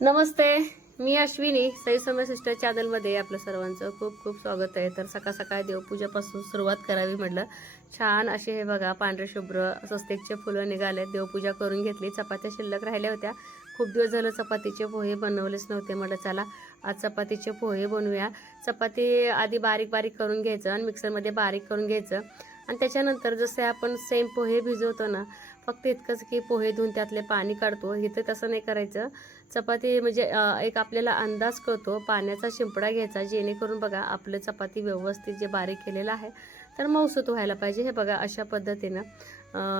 नमस्ते मी अश्विनी सई समय सिस्टर चॅनलमध्ये आपलं सर्वांचं खूप खूप स्वागत आहे. तर सकाळ सकाळ देवपूजापासून सुरुवात करावी म्हटलं. छान असे हे बघा पांढरे शुभ्र स्वस्तिकचे फुलं निघाले. देवपूजा करून घेतली. चपात्या शिल्लक राहिल्या होत्या. खूप दिवस झालं चपातीचे पोहे बनवलेच नव्हते. म्हटलं चला आज चपातीचे पोहे बनवूया. चपाती आधी बारीक बारीक करून घ्यायचं आणि मिक्सरमध्ये बारीक करून घ्यायचं. आणि त्याच्यानंतर जसे आपण सेम पोहे भिजवतो ना फक्त इतकंच की पोहे धुवून त्यातले पाणी काढतो. इथं तसं नाही करायचं. चपाती म्हणजे एक आपल्याला अंदाज कळतो. पाण्याचा शिंपडा घ्यायचा जेणेकरून बघा आपलं चपाती व्यवस्थित जे बारीक केलेलं आहे तर मऊसूत व्हायला पाहिजे. हे बघा अशा पद्धतीनं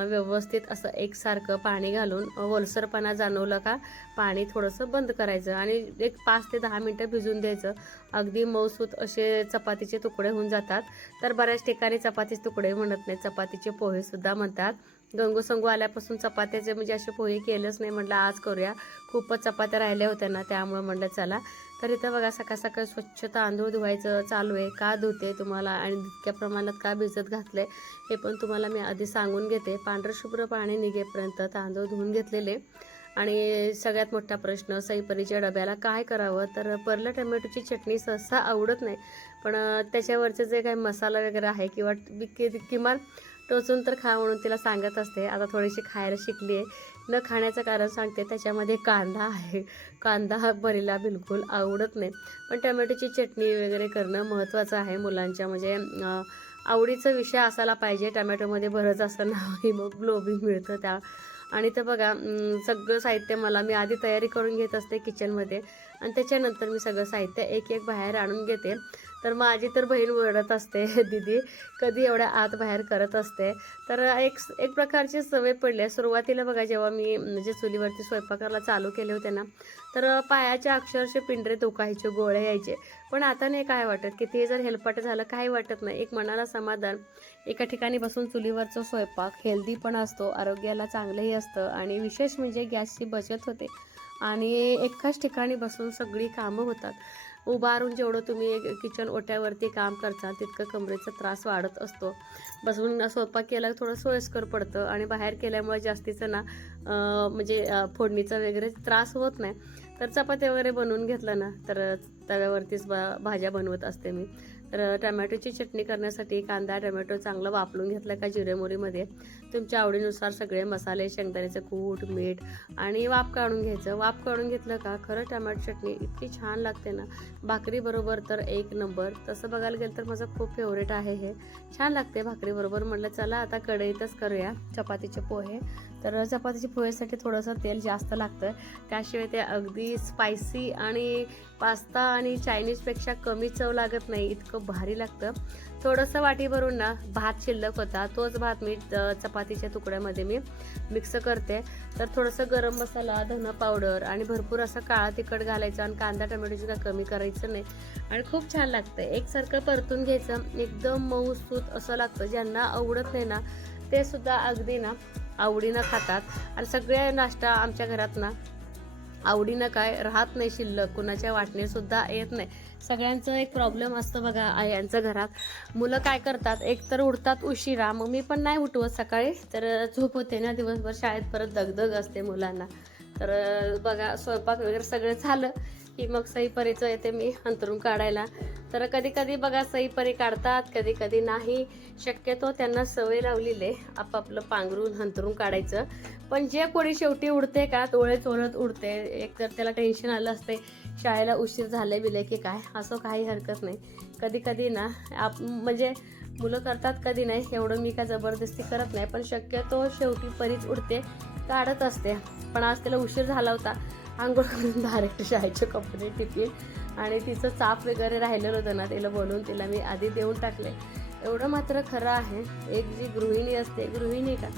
व्यवस्थित असं एकसारखं पाणी घालून अं, ओलसरपणा जाणवलं का पाणी थोडंसं बंद करायचं आणि एक पाच ते दहा मिनटं भिजून द्यायचं. अगदी मऊसूत असे चपातीचे तुकडे होऊन जातात. तर बऱ्याच ठिकाणी चपातीचे तुकडे म्हणत नाही चपातीचे पोहेसुद्धा म्हणतात. गंगू संगू आल्यापासून चपात्याचे म्हणजे असे पोहे केलंच नाही. म्हटलं आज करूया. खूपच चपात्या राहिल्या होत्या ना त्यामुळे म्हटलं चला. तर इथं बघा सकाळ सकाळ स्वच्छ तांदूळ धुवायचं चालू आहे. का धुते तुम्हाला आणि इतक्या प्रमाणात का भिजत घातलं आहे हे पण तुम्हाला मी आधी सांगून घेते. पांढरं शुभ्र पाणी निघेपर्यंत तांदूळ धुवून घेतलेले. आणि सगळ्यात मोठा प्रश्न सईपरीच्या डब्याला काय करावं? तर परलं टमॅटोची चटणी सहसा आवडत नाही. पण त्याच्यावरचे जे काही मसाला वगैरे आहे किंवा किमान टोचून तर खा म्हणून तिला सांगत असते. आता थोडीशी खायला शिकली आहे. न खाण्याचं कारण सांगते. त्याच्यामध्ये कांदा आहे. कांदा हा बरीला बिलकुल आवडत नाही. पण टमॅटोची चटणी वगैरे करणं महत्त्वाचं आहे मुलांच्या. म्हणजे आवडीचा विषय असायला पाहिजे. टमॅटोमध्ये बरंच असं नाव ग्लोबिंग मिळतं त्या. आणि तर बघा सगळं साहित्य मला मी आधी तयारी करून घेत असते किचनमध्ये आणि त्याच्यानंतर मी सगळं साहित्य एक एक बाहेर आणून घेते. तर माझी तर बहीण ओरडत असते दीदी. कधी एवढ्या आत बाहेर करत असते. तर एक एक प्रकारची सवय पडली आहे. सुरुवातीला बघा जेव्हा मी म्हणजे चुलीवरती स्वयंपाकाला चालू केले होते ना तर पायाच्या अक्षरशः पिंढरे दुखायचे गोळे यायचे. पण आता नाही काय वाटत. की ते जर हेलपाट झालं काही वाटत नाही. एक मनाला समाधान एका ठिकाणी बसून चुलीवरचा स्वयंपाक हेल्दी पण असतो आरोग्याला चांगलंही असतं आणि विशेष म्हणजे गॅसची बचत होते. आणि एकाच ठिकाणी बसून सगळी कामं होतात. उभारून जेवढं तुम्ही एक किचन ओट्यावरती काम करता तितकं कमरेचा त्रास वाढत असतो. बसून स्वयंपाक केला थोडं सोयीस्कर पडतं आणि बाहेर केल्यामुळे जास्तीचं ना म्हणजे फोडणीचा वगैरे त्रास होत नाही. तर चपाती वगैरे बनवून घेतलं ना तर तव्यावरतीच बा भाज्या बनवत असते मी. तर टमॅटोची चटणी करण्यासाठी कांदा टमॅटो चांगलं वापरून घेतलं का जिरेमुरीमध्ये तुमच्या आवडीनुसार सगळे मसाले शेंगदाण्याचं कूट मीठ आणि वाफ काढून घ्यायचं. वाफ काढून घेतलं का? खरं टमॅटो चटणी इतकी छान लागते ना. भाकरीबरोबर तर एक नंबर. तसं बघायला गेलं तर माझं खूप फेवरेट आहे हे. छान लागते भाकरीबरोबर म्हटलं चला आता कढईतच करूया चपातीचे पोहे. तर चपातीच्या पोहेसाठी थोडंसं तेल जास्त लागतं. त्याशिवाय ते अगदी स्पायसी आणि पास्ता आणि चायनीजपेक्षा कमी चव लागत नाही इतकं भारी लागतं. थोडंसं वाटी भरून ना भात शिल्लक होता. तोच भात मी चपातीच्या तुकड्यामध्ये मी मिक्स करते. तर थोडंसं गरम मसाला धना पावडर आणि भरपूर असं काळा तिखट घालायचं आणि कांदा टमॅटोची काय कमी करायचं नाही. आणि खूप छान लागतं. एकसारखं परतून घ्यायचं. एकदम मऊसूत असं लागतं. ज्यांना आवडत नाही ना ते सुद्धा अगदी ना आवडीनं खातात. आणि सगळे नाश्ता आमच्या घरात ना आवडीनं काय राहत नाही शिल्लक कुणाच्या वाटणे सुद्धा येत नाही. सगळ्यांचं एक प्रॉब्लेम असतं बघा आयांचं घरात. मुलं काय करतात एक तर उठतात उशिरा मग मी पण नाही उठवत सकाळी तर झोप होते ना दिवसभर शाळेत परत दगदग असते मुलांना. तर बघा स्वयंपाक वगैरे सगळं झालं. की मग सईपरीचं येते मी अंतरून काढायला. तर कधी कधी बघा सईपरी काढतात कधी कधी नाही. शक्यतो त्यांना सवय लावलेली आहे आपापलं पांघरून हंतरून काढायचं. पण जे कोणी शेवटी उडते का तोळे चोरत उडते एक तर त्याला टेन्शन आलं असते शाळेला उशीर झाले बिले की काय असं काही हरकत नाही. कधी कधी ना आप म्हणजे मुलं करतात कधी नाही एवढं मी काय जबरदस्ती करत नाही. पण शक्यतो शेवटी परीच उडते काढत असते. पण आज त्याला उशीर झाला होता. आंघोळ करून डायरेक्ट शाळेचे कपडे टिपीन आणि तिचं चाप वगैरे राहिलेलं होतं ना तिला बोलून तिला मी आधी देऊन टाकले एवढं मात्र खरं आहे. एक जी गृहिणी असते गृहिणी का?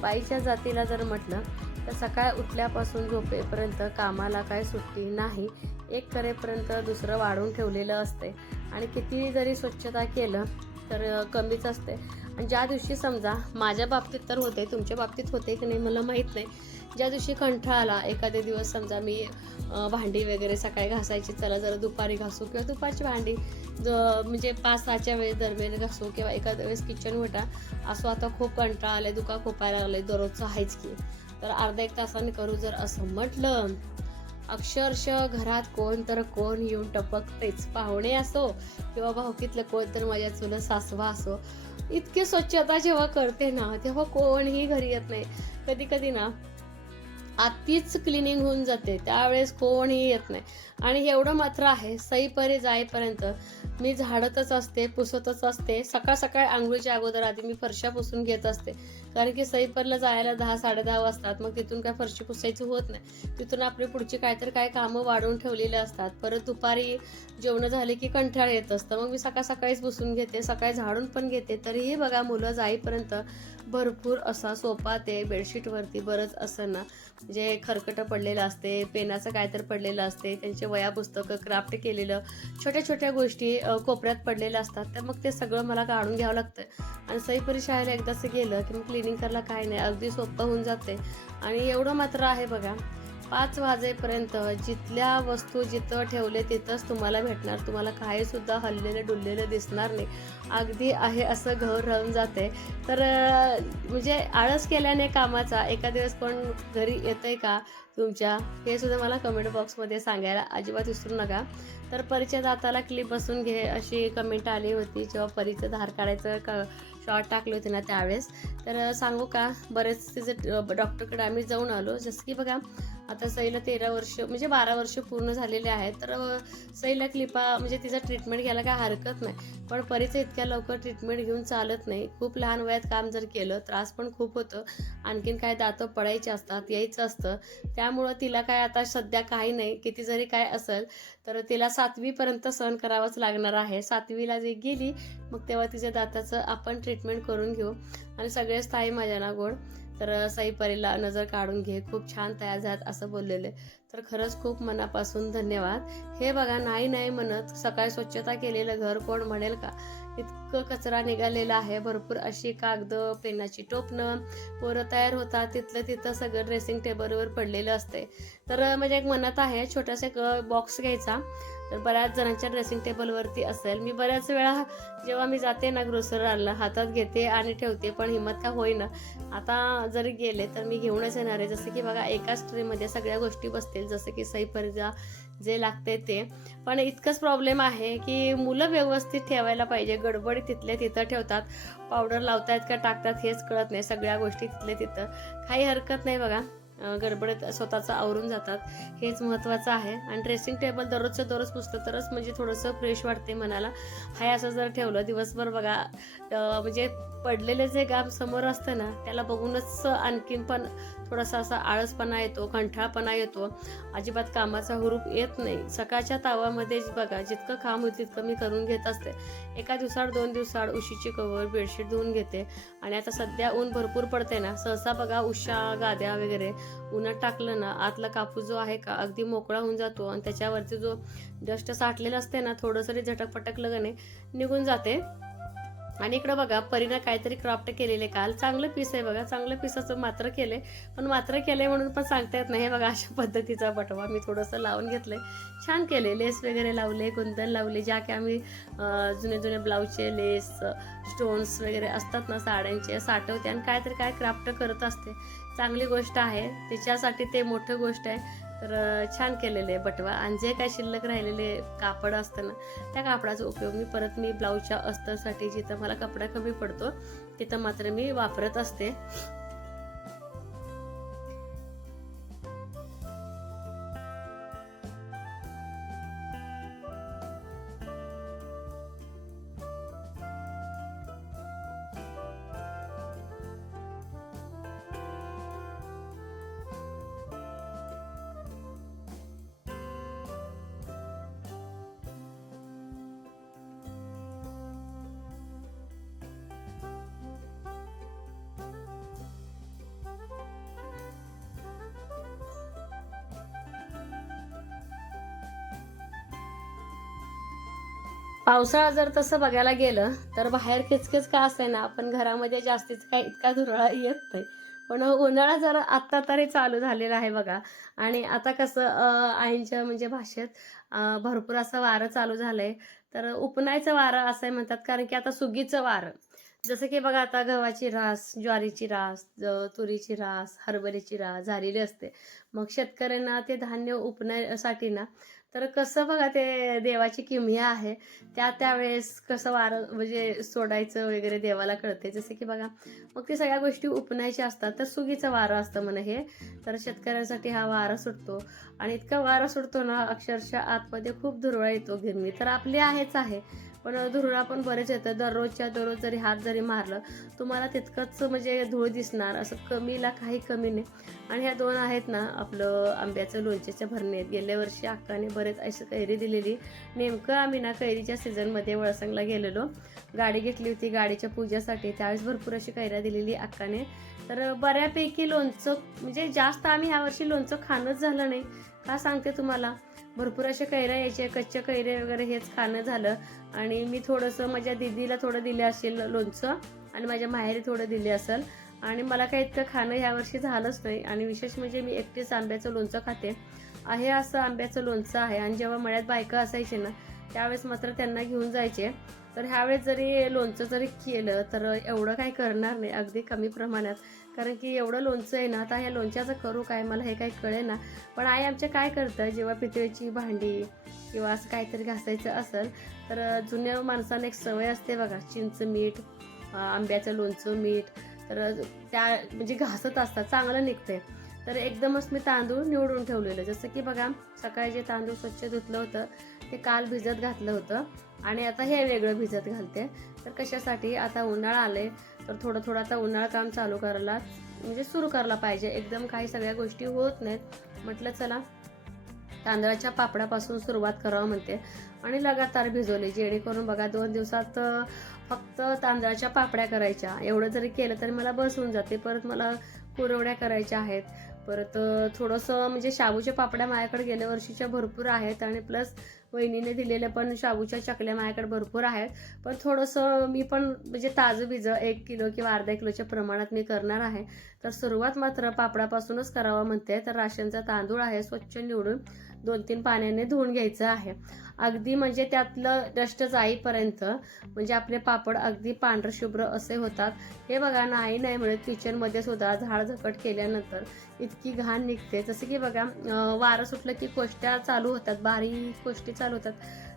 बाईच्या जातीला जर म्हटलं तर सकाळ उठल्यापासून झोपेपर्यंत कामाला काय सुट्टी नाही. एक करेपर्यंत दुसरं वाढून ठेवलेलं असते आणि कितीही जरी स्वच्छता केलं तर कमीच असते आणि ज्या दिवशी समजा माझ्या बाबतीत तर होते तुमच्या बाबतीत होते की नाही मला माहीत नाही. ज्या दिवशी कंठाळा आला एखादे दिवस समजा मी भांडी वगैरे सकाळी घासायची चला जरा दुपारी घासू किंवा दुपारची भांडी ज म्हणजे पाच सहाच्या वेळेस दरम्यान घासू किंवा एखाद्या वेळेस किचन वटा असं आता खूप कंटाळा आले दुखा खोपायला लागले दररोजचं आहेच की. तर अर्धा एक तासाने करू जर असं म्हटलं अक्षरशः घरात कोण तर कोण येऊन टपकतेच. पाहुणे असो किंवा भाऊकीतलं कोण तर माझ्या चुलं सासवा असो इतकी स्वच्छता जेव्हा करते ना तेव्हा कोणही घरी येत नाही. कधी कधी ना आतीच क्लिनिंग होऊन जाते. त्यावेळेस कोणीही येत नाही. आणि एवढं मात्र आहे सईपरी जाईपर्यंत. मी झाडतच असते पुसतच असते. सकाळ सकाळ आंघोळीच्या अगोदर आधी मी फरशा पुसून घेत असते. कारण की सईपरला जायला दहा साडे दहा वाजतात. मग तिथून काय फरशी पुसायची होत नाही. तिथून आपली पुढची काहीतरी काय कामं वाढवून ठेवलेली असतात. परत दुपारी जेवणं झाले की कंठाळ येत असतं. मग मी सकाळ सकाळीच पुसून घेते. सकाळी झाडून पण घेते. तरीही बघा मुलं जाईपर्यंत भरपूर असा सोपा ते बेडशीटवरती बरंच असं ना जे खरकटं पडलेलं असते पेनाचं काय तर पडलेलं असते त्यांचे वया पुस्तकं क्राफ्ट केलेलं छोट्या छोट्या गोष्टी कोपऱ्यात पडलेल्या असतात. तर मग ते सगळं मला काढून घ्यावं लागतं. आणि सईपरी शाळेला एकदाच गेलं की मग क्लिनिंग करायला काय नाही अगदी सोपं होऊन जाते. आणि एवढं मात्र आहे बघा. पाच वाजेपर्यंत जिथल्या वस्तू जिथं ठेवले तिथंच तुम्हाला भेटणार. तुम्हाला काही सुद्धा डुललेलं दिसणार नाही. अगदी आहे असं घर राहून जाते तर म्हणजे आळस केल्याने कामाचा एका दिवस कोण घरी येतंय का तुमच्या हे सुद्धा मला कमेंट बॉक्समध्ये सांगायला अजिबात विसरू नका. तर परीच्या दाताला क्लिप बसून घे अशी कमेंट आली होती जेव्हा परीचं धार काढायचं क शॉर्ट टाकले होते ना त्यावेळेस. तर सांगू का बरेच तिचे डॉक्टरकडे आम्ही जाऊन आलो. जसं की बघा आता सईला तेरा वर्ष म्हणजे बारा वर्ष पूर्ण झालेले आहेत. तर सईला क्लिपा म्हणजे तिचा ट्रीटमेंट घ्यायला काय हरकत नाही. पण परीचं इतक्या लवकर ट्रीटमेंट घेऊन चालत नाही. खूप लहान वयात काम जर केलं त्रास पण खूप होतं. आणखीन काय दातं पडायचे असतात यायचं असतं. त्यामुळं तिला काय आता सध्या काही नाही. किती जरी काय असेल तर तिला सातवीपर्यंत सहन करावंच लागणार आहे. सातवीला जे गेली मग तेव्हा तिच्या दाताचं आपण ट्रीटमेंट करून घेऊ. आणि सगळेच ताई माझ्या ना गोड. तर सईपरीला नजर काढून घे खूप छान तयार झात असं बोललेले. तर खरंच खूप मनापासून धन्यवाद. हे बघा नाही नाही म्हणत सकाळी स्वच्छता केलेलं घर कोण म्हणेल का? इतकं कचरा निघालेला आहे भरपूर अशी कागद पेनाची टोपणं पोरं तयार होतात तिथलं तिथं सगळं ड्रेसिंग टेबलवर पडलेलं असते तर म्हणजे एक मनात आहे छोटासा एक बॉक्स घ्यायचा. तर बऱ्याच जणांच्या ड्रेसिंग टेबलवरती असेल. मी बऱ्याच वेळा जेव्हा मी जाते ना ग्रोसरला हातात घेते आणि ठेवते पण हिंमत का होईना. आता जरी गेले तर मी घेऊनच येणार आहे. जसं की बघा एकाच ट्रेमध्ये सगळ्या गोष्टी बसतील जसं की सईपरीजा जे लागते ते. पण इतकंच प्रॉब्लेम आहे की मुलं व्यवस्थित ठेवायला पाहिजे. गडबडी तिथल्या तिथं ठेवतात. पावडर लावतायत का टाकतात हेच कळत नाही. सगळ्या गोष्टी तिथल्या तिथं. काही हरकत नाही बघा. गडबडीत स्वतःचं आवरून जातात. हेच महत्त्वाचं आहे. आणि ड्रेसिंग टेबल दररोजचं दररोज पुसलं तरच म्हणजे थोडंसं फ्रेश वाटते मनाला. हाय असं जर ठेवलं दिवसभर बघा म्हणजे पडलेले जे गाम समोर असतं ना त्याला बघूनच आणखीन पण थोडासा असा आळसपणा येतो कंठाळपणा येतो. अजिबात कामाचा हुरूप येत नाही. सकाळच्या तावामध्ये बघा जितकं काम होईल तितकं मी करून घेत असते. एका दिवसाआड दोन दिवसाआड उशीची कवर बेडशीट धुवून घेते. आणि आता सध्या ऊन भरपूर पडते ना सहसा बघा उशा गाद्या वगैरे उन्हात टाकलं ना आतला कापूस जो आहे का अगदी मोकळा होऊन जातो. आणि त्याच्यावरती जो डस्ट साठलेला असते ना थोडंसं तरी झटक पटकलं का नाही निघून जाते. आणि इकडं बघा परीनं काहीतरी क्राफ्ट केलेले काल. चांगलं पीस आहे बघा. चांगलं पीसाचं मात्र केले पण मात्र केले म्हणून पण सांगता येत नाही हे बघा अशा पद्धतीचा बटवा मी थोडंसं लावून घेतलंय. छान केले लेस वगैरे लावले कुंदन लावले ज्या की आम्ही जुने जुने ब्लाऊजचे लेस स्टोन्स वगैरे असतात ना साड्यांचे साठवते आणि काहीतरी काय क्राफ्ट करत असते. चांगली गोष्ट आहे. तिच्यासाठी ते मोठं गोष्ट आहे. तर छान केलेले आहे बटवा. आणि जे काय शिल्लक राहिलेले कापड असतं ना त्या कापडाचा उपयोग मी परत मी ब्लाऊजच्या अस्तरसाठी जिथं मला कपडा कमी पडतो तिथं मात्र मी वापरत असते. पावसाळा जर तसं बघायला गेलं तर बाहेर किचकिच का असते ना आपण घरामध्ये जास्तीच काय इतका धुरळा येत नाही पण उन्हाळा जर आत्ता तरी चालू झालेला आहे बघा. आणि आता कसं आईंच्या म्हणजे भाषेत भरपूर असं वारं चालू झालंय. तर उपनायचं वारं असं म्हणतात कारण की आता सुगीचं वारं. जसं की बघा आता गव्हाची रास ज्वारीची रास तुरीची रास हरभऱ्याची रास झालेली असते. मग शेतकऱ्यांना ते धान्य उपण्यासाठी ना तर कसं बघा ते देवाची किमया आहे त्या त्यावेळेस कसं वारं म्हणजे सोडायचं वगैरे देवाला कळते जसं की बघा मग ते सगळ्या गोष्टी उपणायच्या असतात तर सुगीचं वारं असतं म्हण हे. तर शेतकऱ्यांसाठी हा वारा सुटतो. आणि इतका वारा सुटतो ना अक्षरशः आतमध्ये खूप धुरळा येतो गिरणी तर आपली आहेच आहे. पण धुरळा पण बरेच येतं दररोजच्या दररोज जरी हात जरी मारलं तुम्हाला तितकंच म्हणजे धूळ दिसणार. असं कमीला काही कमी नाही. आणि ह्या दोन आहेत ना आपलं आंब्याचं लोणच्याच्या भरणीत गेल्या वर्षी अक्काने बरेच अशी कैरी दिलेली. नेमकं आम्ही ना कैरीच्या सीझनमध्ये वळसंगला गेलेलो. गाडी घेतली होती गाडीच्या पूजेसाठी. त्यावेळेस भरपूर अशी कैऱ्या दिलेली अक्काने. तर बऱ्यापैकी लोणचं म्हणजे जास्त आम्ही ह्या वर्षी लोणचं खाणंच झालं नाही. का सांगते तुम्हाला? भरपूर अशा कैऱ्या यायच्या कच्च्या कैऱ्या वगैरे हेच खाणं झालं. आणि मी थोडंसं माझ्या दिदीला थोडं दिलं असेल लोणचं आणि माझ्या माहेरी थोडं दिले असेल. आणि मला काही इतकं खाणं यावर्षी झालंच नाही. आणि विशेष म्हणजे मी एकटीच आंब्याचं लोणचं खाते. आहे असं आंब्याचं लोणचं आहे. आणि जेव्हा मळ्यात बायका असायचे ना त्यावेळेस मात्र त्यांना घेऊन जायचे. तर ह्यावेळेस जरी लोणचं जरी केलं तर एवढं काही करणार नाही. अगदी कमी प्रमाणात. कारण की एवढं लोणचं आहे ना आता ह्या लोणच्याचं करू काय? मला हे काही कळे ना पण आई आमच्या काय करतं जेव्हा पितळेची भांडी किंवा असं काहीतरी घासायचं असेल तर जुन्या माणसांना एक सवय असते बघा चिंच मीठ आंब्याचं लोणचं मीठ तर त्या म्हणजे घासत असतात चांगलं निघतंय. तर एकदमच मी तांदूळ निवडून ठेवलेलं. जसं की बघा सकाळी जे तांदूळ स्वच्छ धुतलं होतं ते काल भिजत घातलं होतं आणि आता हे वेगळं भिजत घालते. तर कशासाठी? आता उन्हाळा आले तर थोडं थोडं आता उन्हाळा काम चालू करायला म्हणजे सुरू करायला पाहिजे. एकदम काही सगळ्या गोष्टी होत नाहीत. म्हटलं चला तांदळाच्या पापडापासून सुरुवात करावं म्हणते. आणि लगातार भिजवले जेणेकरून बघा दोन दिवसात फक्त तांदळाच्या पापड्या करायच्या. एवढं जरी केलं तरी मला बस होऊन जाते. परत मला कुरवड्या करायच्या आहेत. परत थोडंसं म्हणजे शाबूच्या पापड्या माझ्याकडे गेल्या वर्षीच्या भरपूर आहेत आणि प्लस वहिनीने दिलेल्या पण शाबूच्या चकल्या माझ्याकडे भरपूर आहेत. पण थोडंसं मी पण म्हणजे ताजं बिजं एक किलो किंवा अर्धा किलोच्या प्रमाणात मी करणार आहे. तर सुरुवात मात्र पापडापासूनच करावं म्हणते. तर राशनचा तांदूळ आहे स्वच्छ निवडून दोन तीन पाण्याने धुवून घ्यायचं आहे. अगदी म्हणजे त्यातलं डस्ट जाईपर्यंत म्हणजे आपले पापड अगदी पांढरशुभ्र असे होतात. हे बघा नाही नाही म्हणत. किचनमध्ये सुद्धा झाड झकट केल्यानंतर इतकी घाण निघते. जसं की बघा वारं सुटलं की कोष्ट्या चालू होतात बारीक कोष्टी चालू होतात.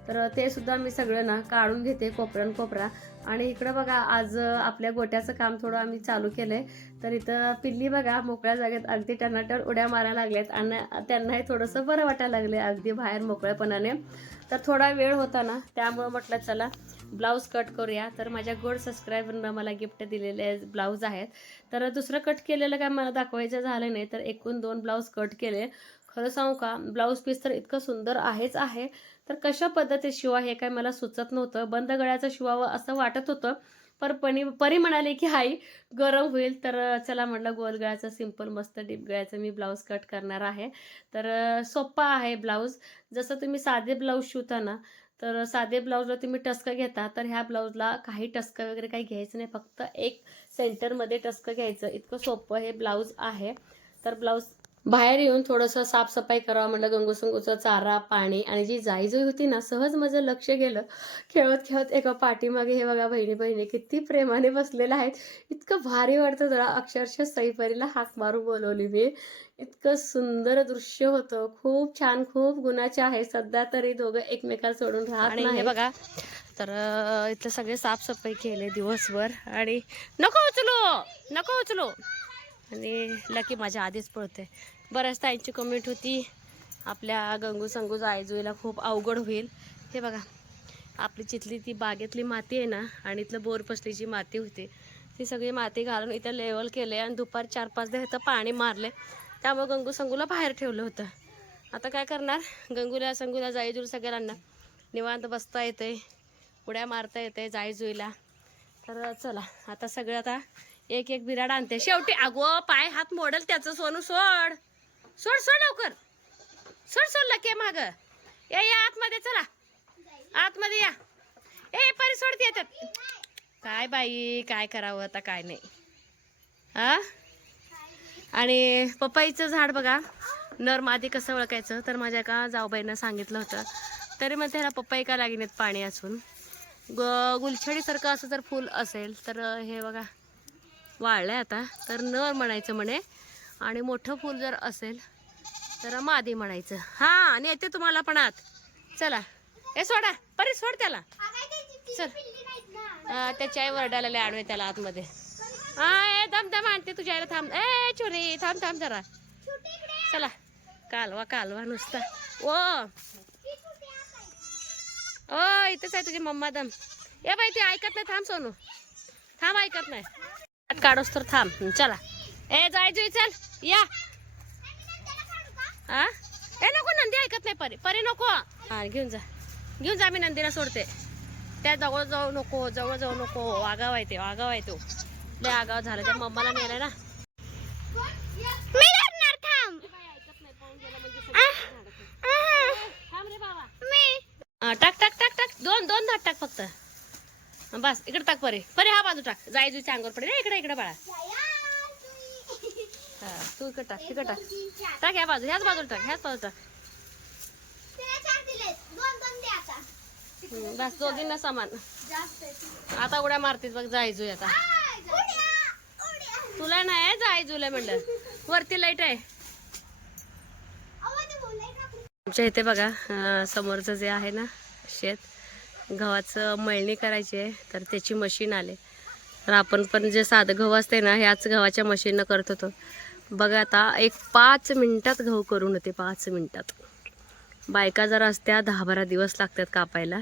तर ते सुद्धा मी सगळं ना काढून घेते कोपऱ्यान कोपरा. आणि इकडं बघा आज आपल्या गोट्याचं काम थोडं आम्ही चालू केलंय. तर इथं पिल्ली बघा मोकळ्या जागेत अगदी टनाटन उड्या मारायला लागल्यात आणि त्यांनाही थोडंसं बरं वाटायला लागले अगदी बाहेर मोकळ्यापणाने तर थोडा वेळ होता ना त्यामुळं म्हटलं चला ब्लाऊज कट करूया. तर माझ्या गोड सबस्क्रायबरनं मला गिफ्ट दिलेले ब्लाऊज आहेत. तर दुसरं कट केलेलं काय मला दाखवायचं झालं नाही तर एकूण दोन ब्लाऊज कट केले. खरं सांगू का ब्लाऊज पीस तर इतकं सुंदर आहेच आहे. तर कशा पद्धतीत शिवा हे काय मला सुचत नव्हतं. बंद गळ्याचं शिवावं असं वाटत होतं. पर पणी परी म्हणाले की हाई गरम होईल तर चला म्हटलं गोल गळ्याचं सिंपल मस्त डीप गळ्याचं मी ब्लाऊज कट करणार आहे. तर सोप्पा आहे ब्लाऊज जसं तुम्ही साधे ब्लाऊज शिवता ना तर साधे ब्लाऊजला तुम्ही टस्क घेता तर ह्या ब्लाऊजला काही टस्क वगैरे काही घ्यायचं नाही. फक्त एक सेंटरमध्ये टस्क घ्यायचं. इतकं सोपं हे ब्लाऊज आहे. तर ब्लाऊज बाहेर येऊन थोडंसं साफसफाई करावं म्हटलं गंगूसंगूचा चारा पाणी आणि जी जाईजुई होती ना सहज माझं लक्ष गेलं. खेळत खेळत एका पाठीमागे हे बघा बहिणी बहिणी किती प्रेमाने बसलेलं आहेत. इतकं भारी वाटतं जरा अक्षरशः सईपरीला हाक मारून बोलवली मी. इतकं सुंदर दृश्य होतं. खूप छान खूप गुणाचे आहे. सध्या तरी दोघं एकमेकाला सोडून राहत नाही बघा तर इथलं सगळे साफसफाई केले दिवसभर. आणि नको उचलो! नको उचलो! आणि लकी माझ्या आधीच पळते. बऱ्याच ताईंची कमेंट होती. आपल्या गंगू संगू आयजूला खूप अवघड होईल. हे बघा आपली चिथली ती बागेतली माती आहे ना आणि इथलं बोरपसलीची माती होती. ती सगळी माती घालून इथं लेवल केले आणि दुपार चार पाच दिवस इथं पाणी मारले त्यामुळे गंगू संगूला बाहेर ठेवलं होतं. आता काय करणार? गंगूला संगूला जाईजूल सगळ्यांना निवांत बसता येते उड्या मारता येते जाईजुईला. तर चला आता सगळं आता एक एक बिराड आणते. शेवटी अगो पाय हात मोडल त्याचं सोनू सोड. सोड सोड लवकर. सोड सोड लके माग. या या आतमध्ये चला. आतमध्ये या. ए परी सोडते येतात. काय बाई काय करावं आता काय नाही. हा? आणि पपईचं झाड बघा. नर मादी कसं ओळखायचं तर माझ्या एका जाऊबाईनं सांगितलं होतं. तरी मग त्याला पपई का लागेनेत पाणी असून? ग गुलछडीसारखं असं जर फूल असेल तर हे बघा. वाळलं आता. तर नर म्हणायचं म्हणे आणि मोठं फूल जर असेल तर मादी म्हणायचं. हा आणि येते तुम्हाला पण आत. चला. ए सोडा. परी सोड त्याला. चल. त्याच्या त्याची आई वरडायला लय आडवे त्याला आतमध्ये. हा ए दम दम आणते तुझ्या आईला थांब. ए छोरी थांब थांब जरा. चला. कालवा कालवा नुसता. ओ. ओ इथेच आहे तुझी मम्मा दम. ए बाई ती ऐकत नाही. थांब सोनू. थांब ऐकत नाही. काढोस तर थांब. चला. ए जाय जुई चल या. हा? ए नको नंदी ऐकत नाही परी. परी नको. हा घेऊन जा. घेऊन जा मी नंदीला सोडते. त्या जवळ जाऊ नको जवळ जाऊ नको. आगाव आहे ते आगाव आहे तो. लय आगाव झाला. त्या मम्माला नेलाय ना. टाक टाक टाक टाक. दोन दोन धाट टाक फक्त. बस इकडे टाक परे. परे हा बाजू टाक. जाय जुईच्या अंगावर पडे. रे इकडे इकडे बाळा. तू इकडे टाक तिकडे टाक. टाक ह्या बाजू ह्याच बाजूला टाक ह्याच बाजू टाक. बस दोघींना सामान. आता उड्या मारतीस बघ जाय आता. तुला नाही जाय म्हणलं. वरती लाइट आहे. आमच्या इथे बघा समोरचं जे आहे ना शेत गव्हाचं मळणी करायची आहे तर त्याची मशीन आले. तर आपण पण जे साधं गहू असते ना ह्याच गव्हाच्या मशीननं करत होतो. बघा आता एक पाच मिनटात गहू करून होते पाच मिनटात. बायका जर असत्या दहा बारा दिवस लागतात कापायला.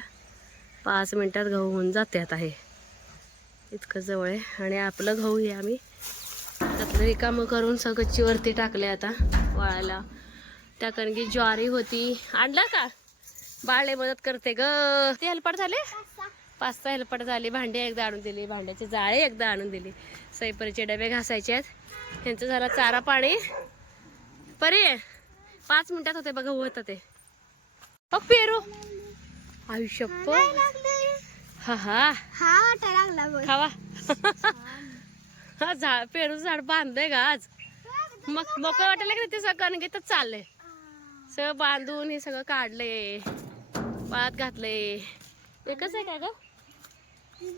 पाच मिनटात गहू होऊन जाते आता हे. इतकं जवळ आहे. आणि आपलं गहू हे आम्ही त्यातलं रिकामं करून सगळ्याची टाकले आता वाळायला. त्या कारण की ज्वारी होती. आणलं का? बाळे मदत करते ग. ते हेल्पट झाले? पाच सहा हेल्पट झाली. भांडी एकदा आणून दिली. भांड्याची जाळे एकदा आणून दिली. सैपरीचे डबे घासायचे आहेत. त्यांचं झालं चारा पाणी. परी पाच मिनिटात होते बघा होत ते हो पेरू. आयुष्य हा हा. हा बघ. खावा. हा झाड पेरू झाड बांधलंय का आज. मग मोकळं वाटायला की ते सगळं कणगीतच चाललंय. सगळं बांधून हे सगळं काढलंय. पात घातलंय. एकच आहे का ग?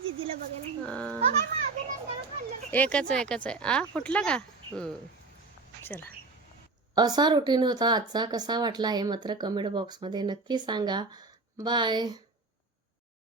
दीदीला बघायला. अं, एकच आहे एकच आहे. आ फुटलं का. चला. असा रुटीन होता आजचा कसा वाटला हे मात्र कमेंट बॉक्समध्ये नक्की सांगा. बाय